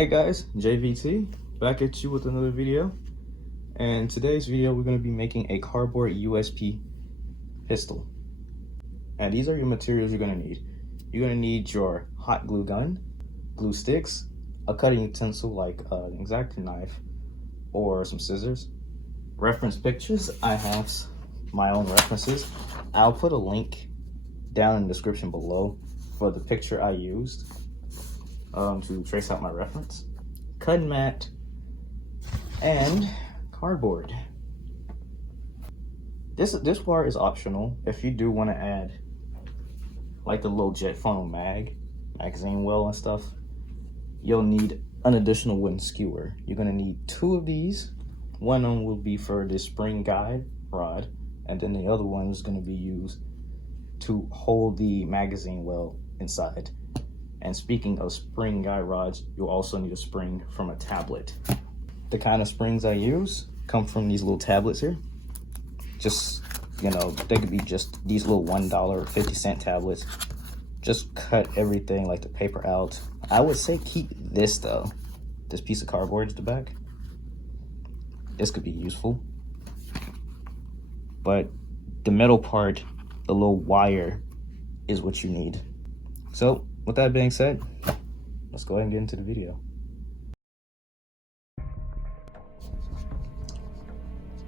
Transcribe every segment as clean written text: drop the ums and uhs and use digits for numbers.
Hey guys, JVT back at you with another video. And today's video we're going to be making a cardboard USP pistol. And these are your materials you're going to need. You're going to need your hot glue gun, glue sticks, a cutting utensil like an X-Acto knife or some scissors. Reference pictures, I have my own references. I'll put a link down in the description below for the picture I used to trace out my reference. Cutting mat and cardboard. This part is optional. If you do want to add like the little jet funnel magazine well and stuff, you'll need an additional wooden skewer. You're gonna need 2 of these. One of them will be for the spring guide rod, and then the other one is gonna be used to hold the magazine well inside. And speaking of spring guide rods, you'll also need a spring from a tablet. The kind of springs I use come from these little tablets here. Just, you know, they could be just these little $1 50-cent tablets. Just cut everything like the paper out. I would say keep this though. This piece of cardboard at the back. This could be useful. But the metal part, the little wire, is what you need. So, with that being said, let's go ahead and get into the video.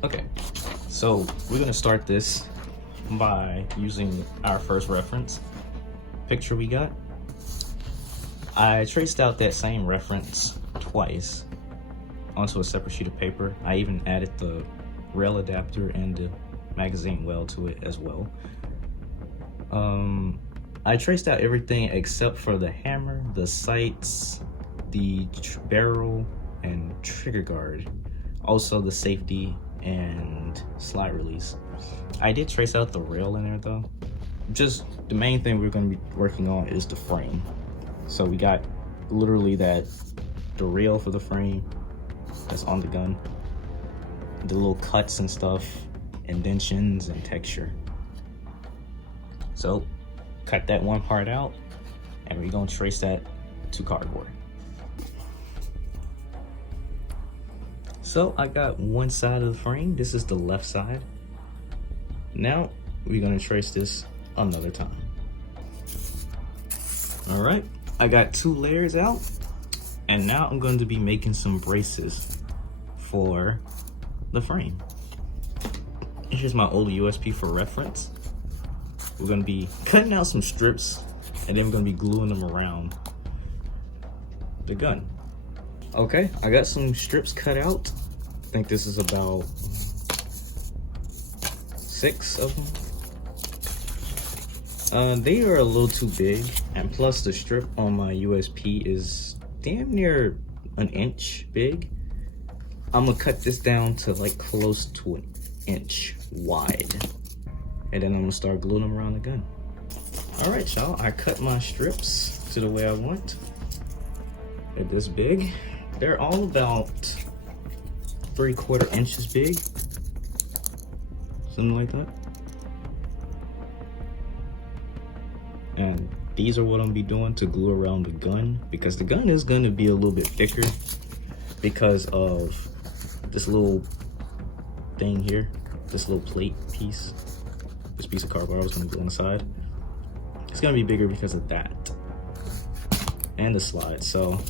Okay, so we're gonna start this by using our first reference picture we got. I traced out that same reference twice onto a separate sheet of paper. I even added the rail adapter and the magazine well to it as well. I traced out everything except for the hammer, the sights, the barrel, and trigger guard. Also the safety and slide release. I did trace out the rail in there though. Just the main thing we're going to be working on is the frame. So we got literally the rail for the frame that's on the gun. The little cuts and stuff, indentions and texture. So cut that one part out and we're gonna trace that to cardboard. So I got one side of the frame. This is the left side. Now we're gonna trace this another time. All right, I got 2 layers out, and now I'm going to be making some braces for the frame. Here's my old USP for reference. We're gonna be cutting out some strips and then we're gonna be gluing them around the gun. Okay, I got some strips cut out. I think this is about 6 of them. They are a little too big, and plus the strip on my USP is damn near an inch big. I'm gonna cut this down to like close to an inch wide. And then I'm gonna start gluing them around the gun. All right, y'all, I cut my strips to the way I want. They're this big. They're all about 3/4 inches big. Something like that. And these are what I'm gonna be doing to glue around the gun, because the gun is gonna be a little bit thicker because of this little thing here, this little plate piece. This piece of cardboard I was going to glue inside. It's going to be bigger because of that and the slide. So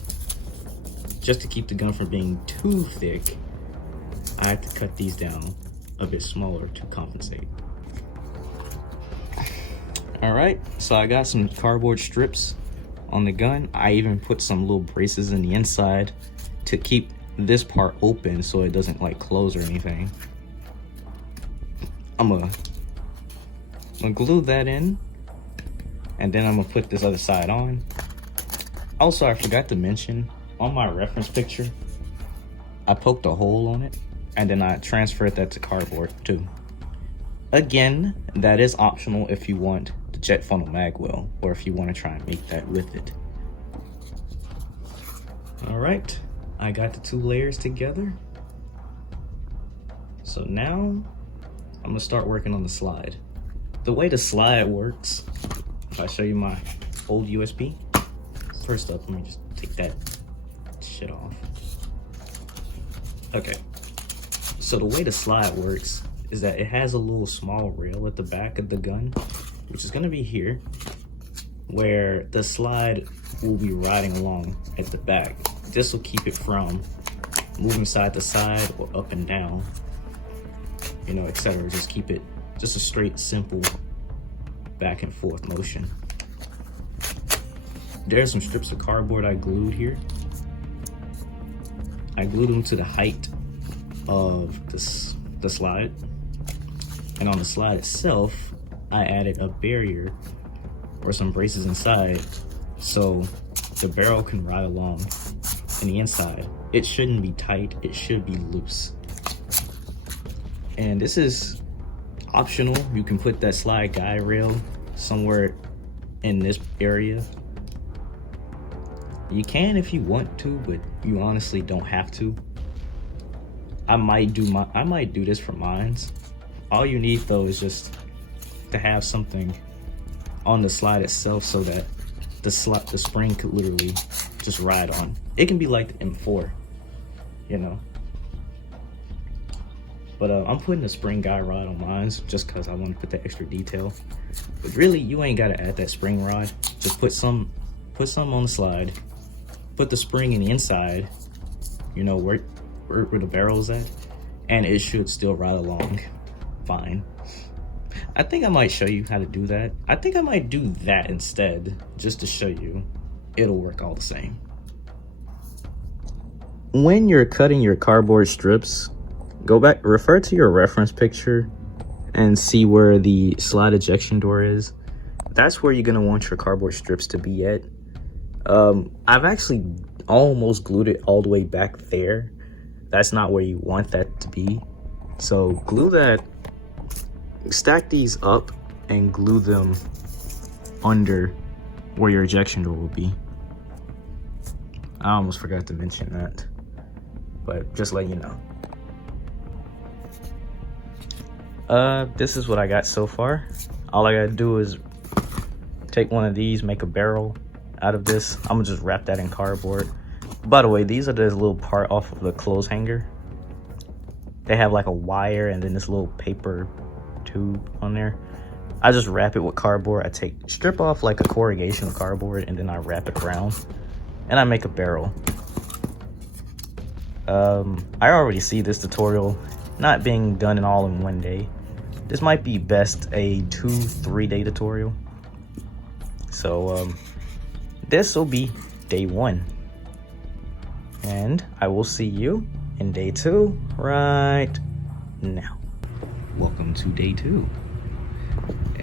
just to keep the gun from being too thick, I had to cut these down a bit smaller to compensate. All right, so I got some cardboard strips on the gun. I even put some little braces in the inside to keep this part open so it doesn't like close or anything. I'm gonna glue that in, and then I'm gonna put this other side on. Also, I forgot to mention, on my reference picture, I poked a hole on it, and then I transferred that to cardboard too. Again, that is optional if you want the jet funnel mag well, or if you want to try and make that with it. All right, I got the 2 layers together. So now I'm gonna start working on the slide. The way the slide works, if I show you my old USP, first up, let me just take that shit off. Okay, so the way the slide works is that it has a little small rail at the back of the gun, which is gonna be here, where the slide will be riding along at the back. This will keep it from moving side to side or up and down, you know, etc. Just keep it just a straight, simple back and forth motion. There's some strips of cardboard I glued here. I glued them to the height of the slide. And on the slide itself, I added a barrier or some braces inside so the barrel can ride along in the inside. It shouldn't be tight, it should be loose. And this is optional. You can put that slide guide rail somewhere in this area. You can if you want to, but you honestly don't have to. I might do this for mines. All you need though is just to have something on the slide itself so that the spring could literally just ride on. It can be like the M4, you know. But I'm putting the spring guide rod on mine just because I want to put that extra detail. But really, you ain't gotta add that spring rod. Just put some on the slide. Put the spring in the inside, you know, where the barrel's at, and it should still ride along fine. I think I might show you how to do that. I think I might do that instead, just to show you. It'll work all the same. When you're cutting your cardboard strips, go back, refer to your reference picture and see where the slide ejection door is. That's where you're gonna want your cardboard strips to be at. I've actually almost glued it all the way back there. That's not where you want that to be. So glue that, stack these up and glue them under where your ejection door will be. I almost forgot to mention that, but just let you know. This is what I got so far. All I gotta do is take one of these, make a barrel out of this. I'm gonna just wrap that in cardboard. By the way, these are this little part off of the clothes hanger. They have like a wire and then this little paper tube on there. I just wrap it with cardboard. I strip off like a corrugation of cardboard and then I wrap it around and I make a barrel. I already see this tutorial not being done in all in one day. This might be best a 2-3 day tutorial. So this will be day 1. And I will see you in day 2 right now. Welcome to day 2.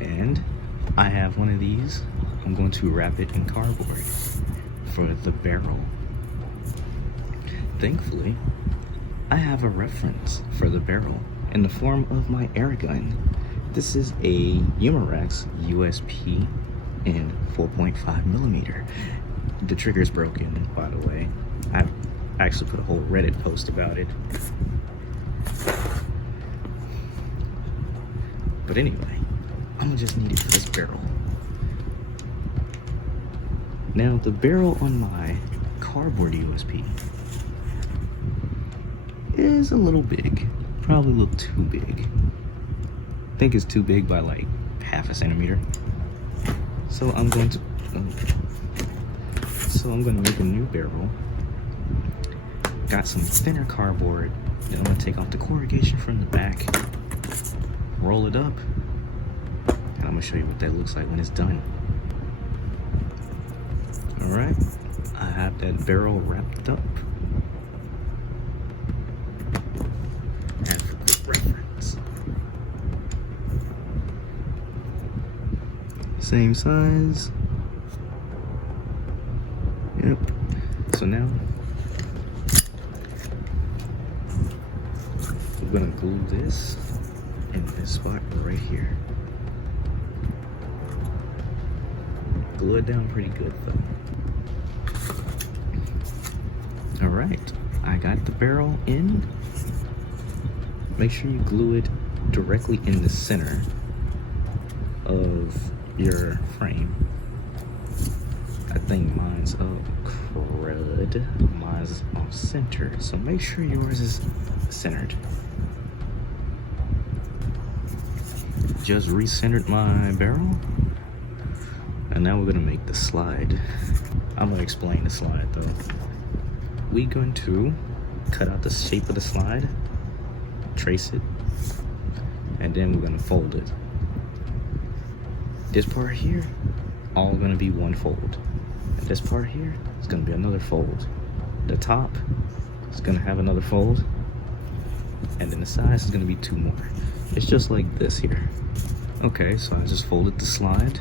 And I have one of these. I'm going to wrap it in cardboard for the barrel. Thankfully, I have a reference for the barrel in the form of my air gun. This is a Umarax USP in 4.5mm. The trigger's broken, by the way. I actually put a whole Reddit post about it. But anyway, I'm gonna just need it for this barrel. Now the barrel on my cardboard USP is a little big, probably a little too big. I think it's too big by like ½ centimeter. So I'm going to make a new barrel. Got some thinner cardboard. Then I'm gonna take off the corrugation from the back, roll it up, and I'm gonna show you what that looks like when it's done. All right, I have that barrel wrapped up. And for quick reference, same size. Yep. So now we're gonna glue this in this spot right here. Glue it down pretty good though. All right, I got the barrel in. Make sure you glue it directly in the center of your frame. I think mine's crud. Mine's off center, so make sure yours is centered. Just recentered my barrel, and now we're gonna make the slide. I'm gonna explain the slide though. We're going to cut out the shape of the slide, trace it, and then we're gonna fold it. This part here, all gonna be one fold. And this part here is gonna be another fold. The top is gonna have another fold, and then the sides is gonna be two more. It's just like this here. Okay, so I just folded the slide.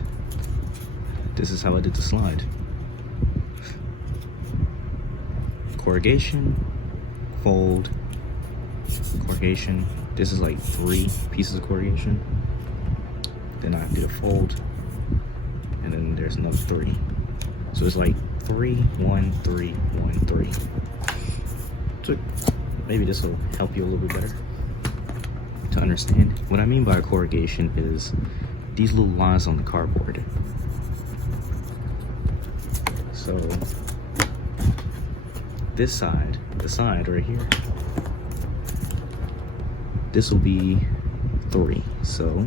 This is how I did the slide. Corrugation, fold, corrugation. This is like 3 pieces of corrugation. Then I did a fold, and then there's another 3. So it's like 3, 1, 3, 1, 3. So maybe this will help you a little bit better to understand. What I mean by corrugation is these little lines on the cardboard. So this side, the side right here, this will be 3. So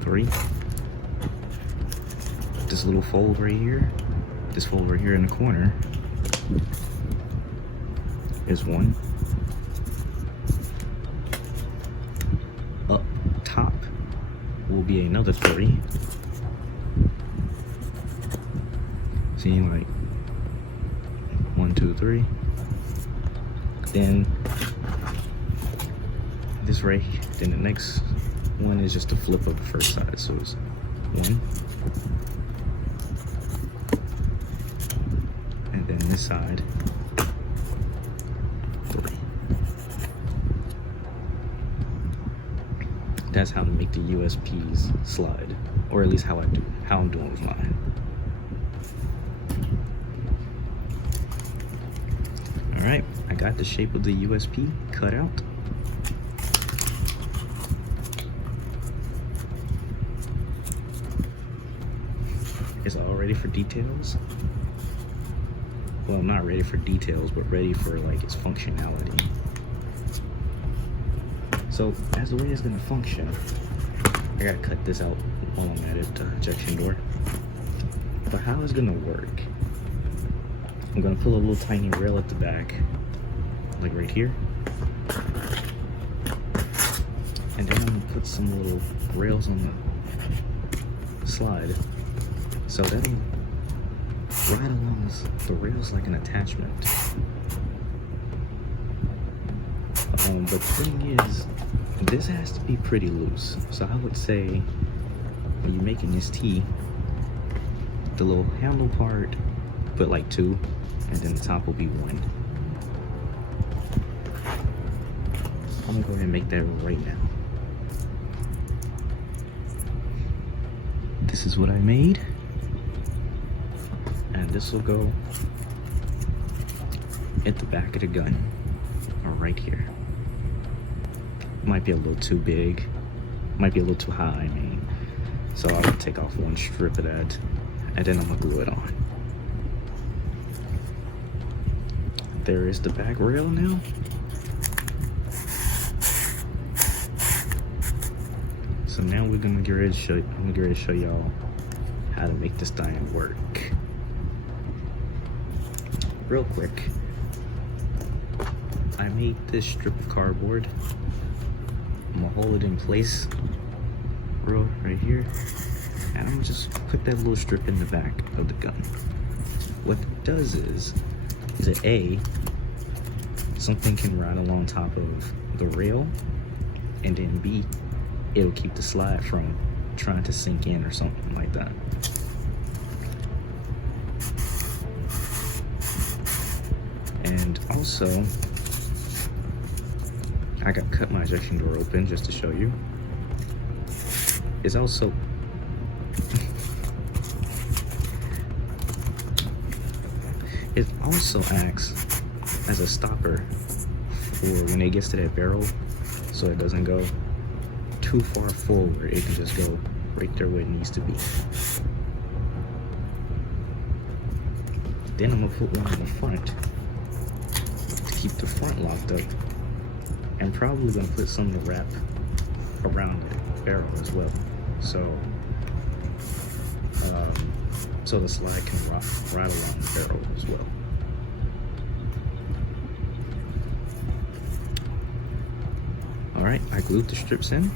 3. This little fold right here, this fold right here in the corner is 1. Up top will be another 3. See, like 1, 2, 3. Then this right, then the next one is just a flip of the first side. So it's 1. And then this side, 3. That's how to make the USPs slide, or at least how I'm doing with mine. All right, I got the shape of the USP cut out. It's all ready for details. Well, not ready for details, but ready for like its functionality. So as the way it's gonna function, I gotta cut this out while I'm at it, ejection door. But how it's gonna work, I'm gonna put a little tiny rail at the back, like right here. And then I'm gonna put some little rails on the slide. So that'll ride along the rails like an attachment. But the thing is, this has to be pretty loose. So I would say, when you're making this tee, the little handle part, put like 2, and then the top will be 1. I'm gonna go ahead and make that right now. This is what I made. And this will go at the back of the gun, or right here. Might be a little too big, might be a little too high, I mean. So I'll take off 1 strip of that, and then I'm gonna glue it on. There is the back rail now. So now we're gonna get ready to show, I'm gonna get ready to show y'all how to make this thing work. Real quick, I made this strip of cardboard. I'm gonna hold it in place right here, and I'm gonna just put that little strip in the back of the gun. What it does is that A, something can ride along top of the rail, and then B, it'll keep the slide from trying to sink in or something like that. And also, I got cut my ejection door open just to show you. It's also it also acts as a stopper for when it gets to that barrel, so it doesn't go too far forward. It can just go right there where it needs to be. Then I'm gonna put one in the front to keep the front locked up, and probably gonna put some to wrap around the barrel as well, so so the slide can ride along the barrel as well. All right, I glued the strips in,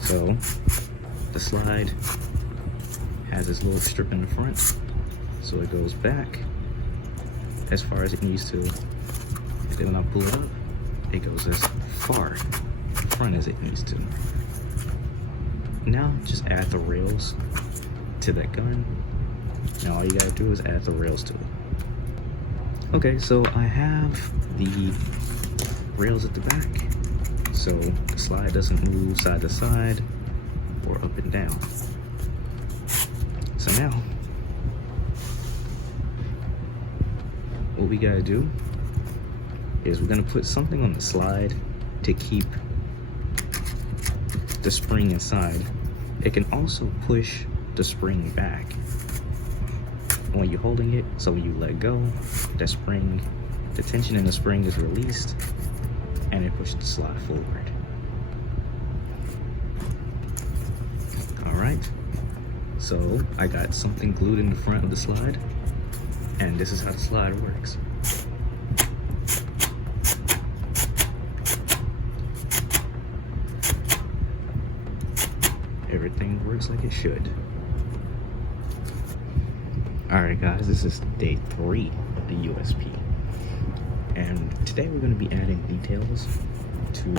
so the slide has this little strip in the front, so it goes back as far as it needs to, and then when I pull it up, it goes as far front as it needs to. Now just add the rails to that gun. Now all you gotta do is add the rails to it. Okay, so I have the rails at the back, so the slide doesn't move side to side or up and down. So now what we gotta do is we're gonna put something on the slide to keep the spring inside. It can also push the spring back when you're holding it, so when you let go, the spring, the tension in the spring is released and it pushes the slide forward. All right, so I got something glued in the front of the slide, and this is how the slide works. Everything works like it should. Alright guys, this is day 3 of the USP. And today we're going to be adding details to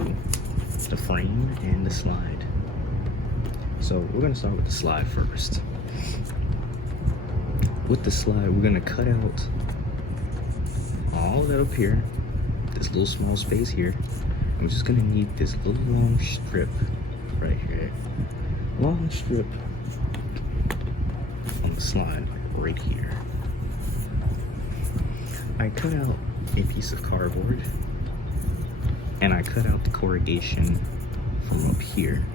the frame and the slide. So we're going to start with the slide first. With the slide, we're going to cut out all that up here, this little small space here. I'm just going to need this little long strip right here. Long strip on the slide right here. I cut out a piece of cardboard and I cut out the corrugation from up here,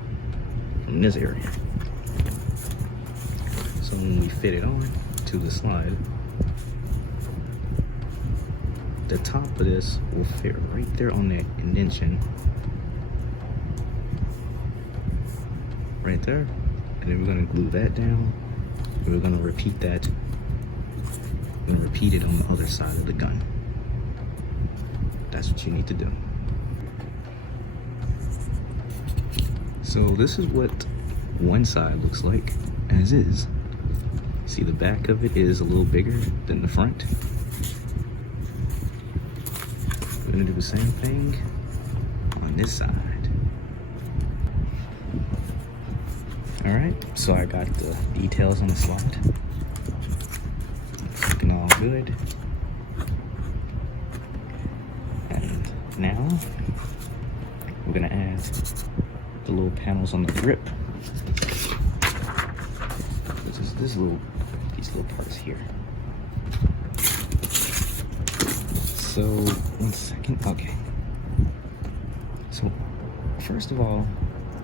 from this area. So when we fit it on to the slide, the top of this will fit right there on that indentation. Right there. And then we're gonna glue that down. We're gonna repeat that. We're gonna repeat it on the other side of the gun. That's what you need to do. So this is what one side looks like as is. See, the back of it is a little bigger than the front. We're gonna do the same thing on this side. All right, so I got the details on the slide. It's looking all good. And now we're gonna add the little panels on the grip. Which is these little parts here. So, 1 second, okay. So, first of all,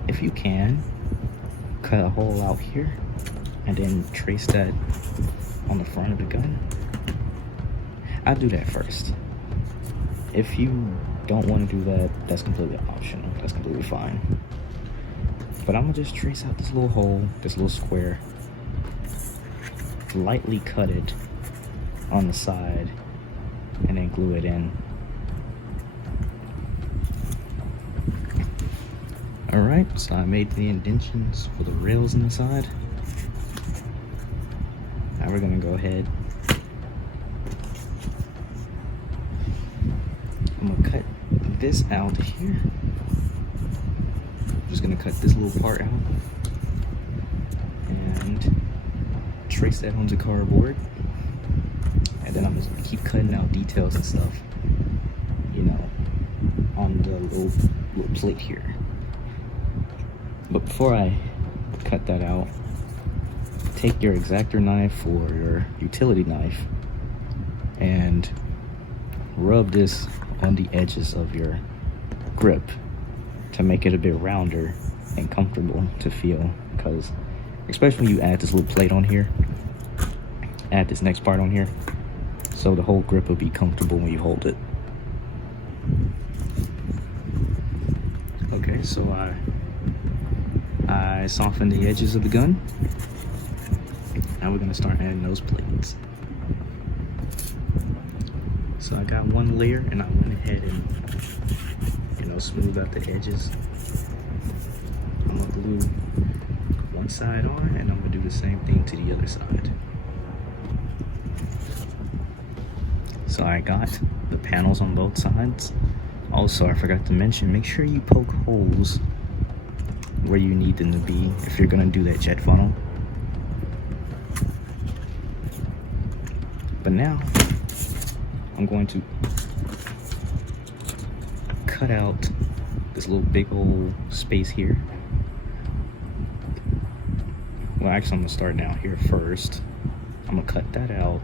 if you can, cut a hole out here and then trace that on the front of the gun. I'll do that first. If you don't want to do that, that's completely optional. That's completely fine. But I'm gonna just trace out this little hole, this little square, lightly cut it on the side, and then glue it in. Alright, so I made the indentions for the rails on the side. Now we're gonna go ahead. I'm gonna cut this out here. I'm just gonna cut this little part out and trace that onto cardboard. And then I'm just gonna keep cutting out details and stuff, you know, on the little plate here. But before I cut that out, take your X-Acto knife or your utility knife and rub this on the edges of your grip to make it a bit rounder and comfortable to feel, because especially when you add this little plate on here, add this next part on here, so the whole grip will be comfortable when you hold it. Okay, so I softened the edges of the gun. Now we're gonna start adding those plates. So I got one layer and I went ahead and smooth out the edges. I'm gonna glue one side on and I'm gonna do the same thing to the other side. So I got the panels on both sides. Also, I forgot to mention, make sure you poke holes where you need them to be if you're gonna do that jet funnel. But now, I'm going to cut out this little big old space here. Well, actually, I'm gonna start down here first. I'm gonna cut that out,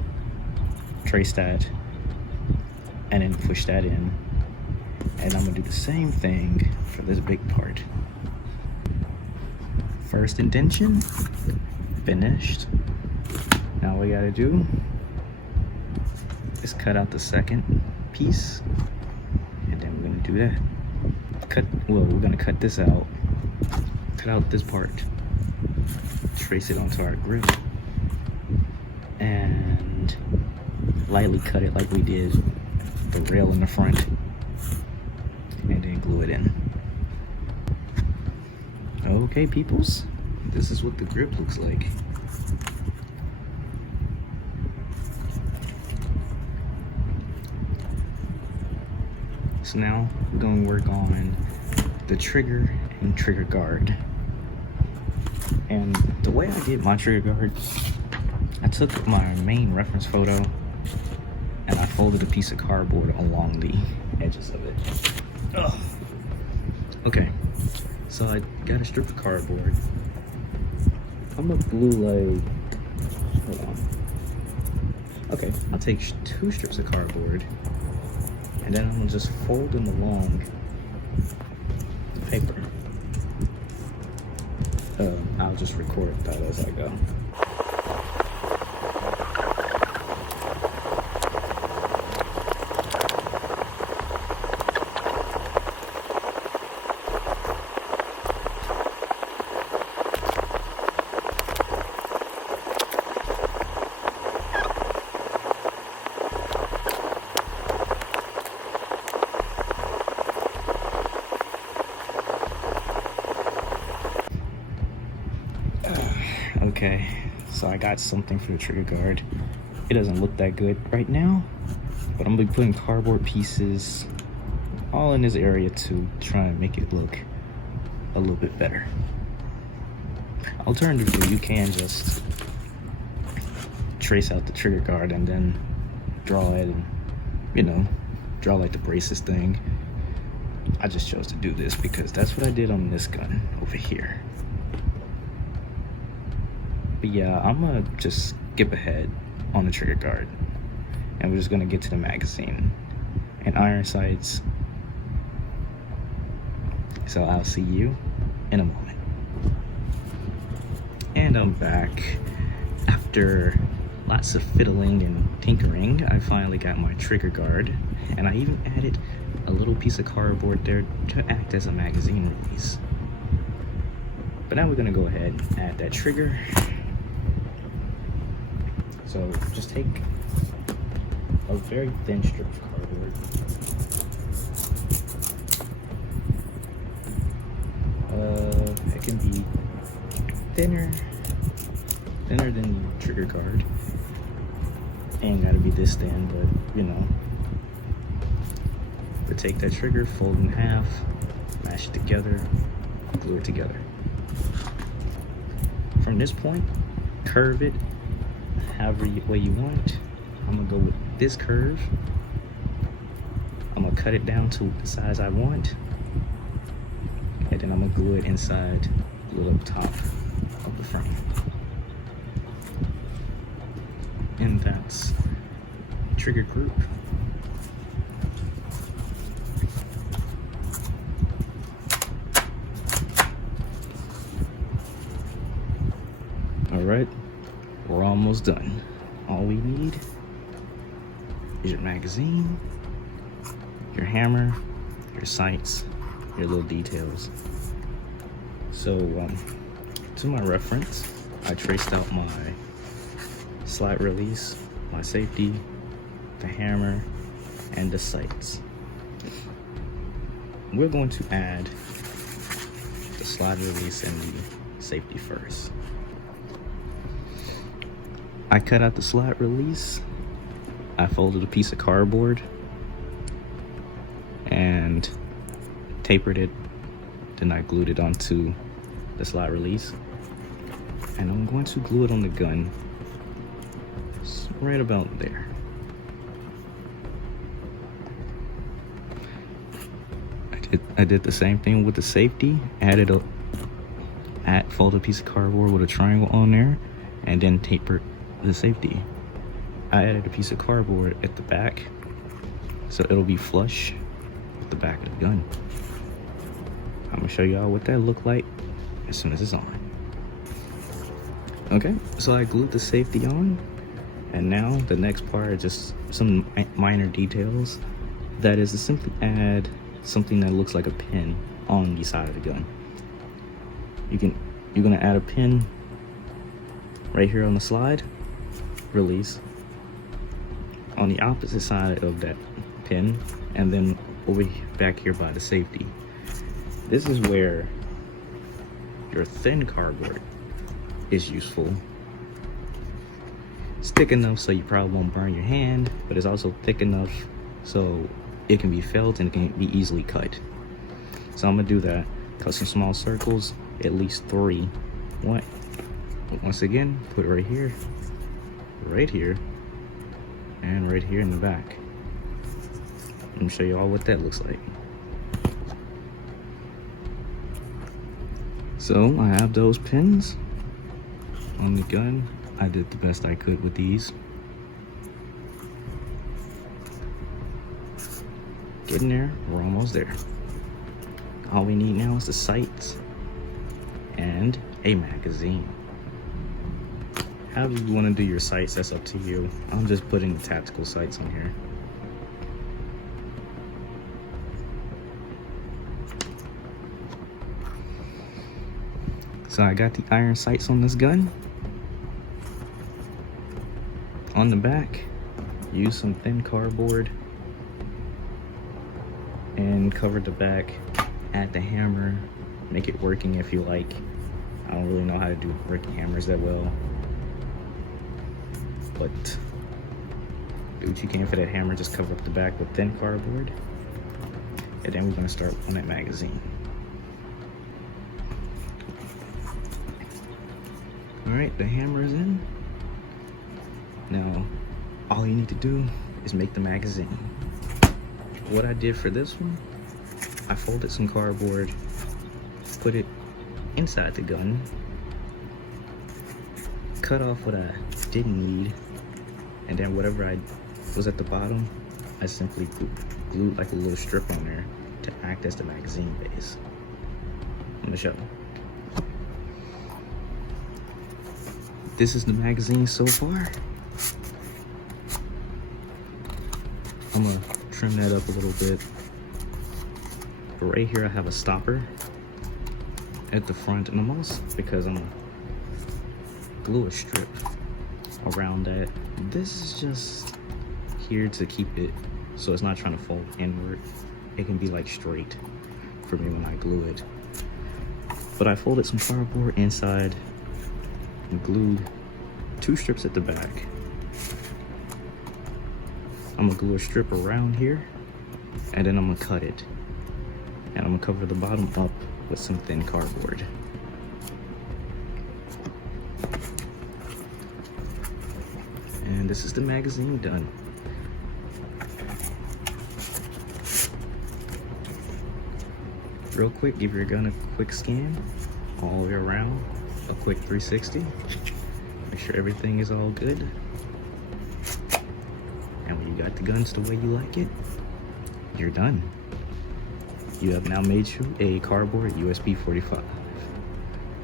trace that, and then push that in. And I'm gonna do the same thing for this big part. First indentation, finished. Now all we gotta do is cut out the second piece, and then we're gonna do that. We're gonna cut this out, cut out this part, trace it onto our grip, and lightly cut it like we did the rail in the front, and then glue it in. Okay, peoples, this is what the grip looks like. So now we're going to work on the trigger and trigger guard. And the way I did my trigger guard, I took my main reference photo and I folded a piece of cardboard along the edges of it. Ugh. Okay, so I got a strip of cardboard. I'm gonna glue like, hold on. Okay, I'll take 2 strips of cardboard and then I'm gonna just fold them along the paper. I'll just record that as I go. Okay, so I got something for the trigger guard. It doesn't look that good right now, but I'm gonna be putting cardboard pieces all in this area to try and make it look a little bit better. Alternatively, you can just trace out the trigger guard and then draw it and, draw like the braces thing. I just chose to do this because that's what I did on this gun over here. But yeah, I'm gonna just skip ahead on the trigger guard and we're just gonna get to the magazine and iron sights. So I'll see you in a moment. And I'm back. After lots of fiddling and tinkering, I finally got my trigger guard, and I even added a little piece of cardboard there to act as a magazine release. But now we're gonna go ahead and add that trigger. So just take a very thin strip of cardboard. It can be thinner than the trigger guard. Ain't gotta be this thin, but But take that trigger, fold it in half, mash it together, glue it together. From this point, curve it however way you want. I'm gonna go with this curve. I'm gonna cut it down to the size I want, and then I'm gonna glue it inside the little top of the frame. And that's trigger group. Alright, we're almost done. All we need is your magazine, your hammer, your sights, your little details. So to my reference, I traced out my slide release, my safety, the hammer, and the sights. We're going to add the slide release and the safety first. I cut out the slide release, I folded a piece of cardboard and tapered it, then I glued it onto the slide release, and I'm going to glue it on the gun right about there. I did the same thing with the safety, folded a piece of cardboard with a triangle on there, and then tapered the safety. I added a piece of cardboard at the back so it'll be flush with the back of the gun. I'm gonna show y'all what that looked like as soon as it's on. Okay, so I glued the safety on, and now the next part is just some minor details. That is to simply add something that looks like a pin on the side of the gun. You're gonna add a pin right here on the slide release, on the opposite side of that pin, and then over back here by the safety. This is where your thin cardboard is useful. It's thick enough so you probably won't burn your hand, but it's also thick enough so it can be felt and it can be easily cut. So I'm gonna do that. Cut some small circles, at least 3. Once again, put it right here, and right here in the back. Let me show you all what that looks like. So I have those pins on the gun. I did the best I could with these. Getting there, we're almost there. All we need now is the sights and a magazine. However you want to do your sights, that's up to you. I'm just putting the tactical sights on here. So I got the iron sights on this gun. On the back, use some thin cardboard and cover the back. Add the hammer, make it working if you like. I don't really know how to do working hammers that well, but do what you can for that hammer. Just cover up the back with thin cardboard, and then we're going to start on that magazine. Alright, the hammer is in. Now, all you need to do is make the magazine. What I did for this one, I folded some cardboard, put it inside the gun, cut off what I didn't need, and then whatever I was at the bottom, I simply glued like a little strip on there to act as the magazine base. I'm gonna show you. This is the magazine so far. I'm gonna trim that up a little bit. But right here I have a stopper at the front and almost, because I'm gonna glue a strip around that. This is just here to keep it so it's not trying to fold inward. It can be like straight for me when I glue it. But I folded some cardboard inside and glued 2 strips at the back. I'm gonna glue a strip around here, and then I'm gonna cut it. And I'm gonna cover the bottom up with some thin cardboard. And this is the magazine done. Real quick, give your gun a quick scan all the way around, a quick 360. Make sure everything is all good. And when you got the guns the way you like it, you're done. You have now made you a cardboard USP 45.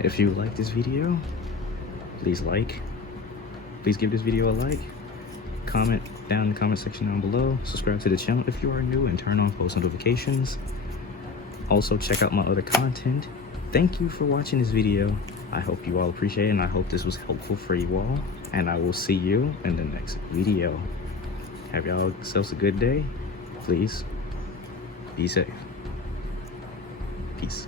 If you like this video, please give this video a like, comment down in the comment section down below, subscribe to the channel if you are new, and turn on post notifications. Also check out my other content. Thank you for watching this video. I hope you all appreciate it, and I hope this was helpful for you all, and I will see you in the next video. Have y'all yourselves a good day. Please be safe. Peace.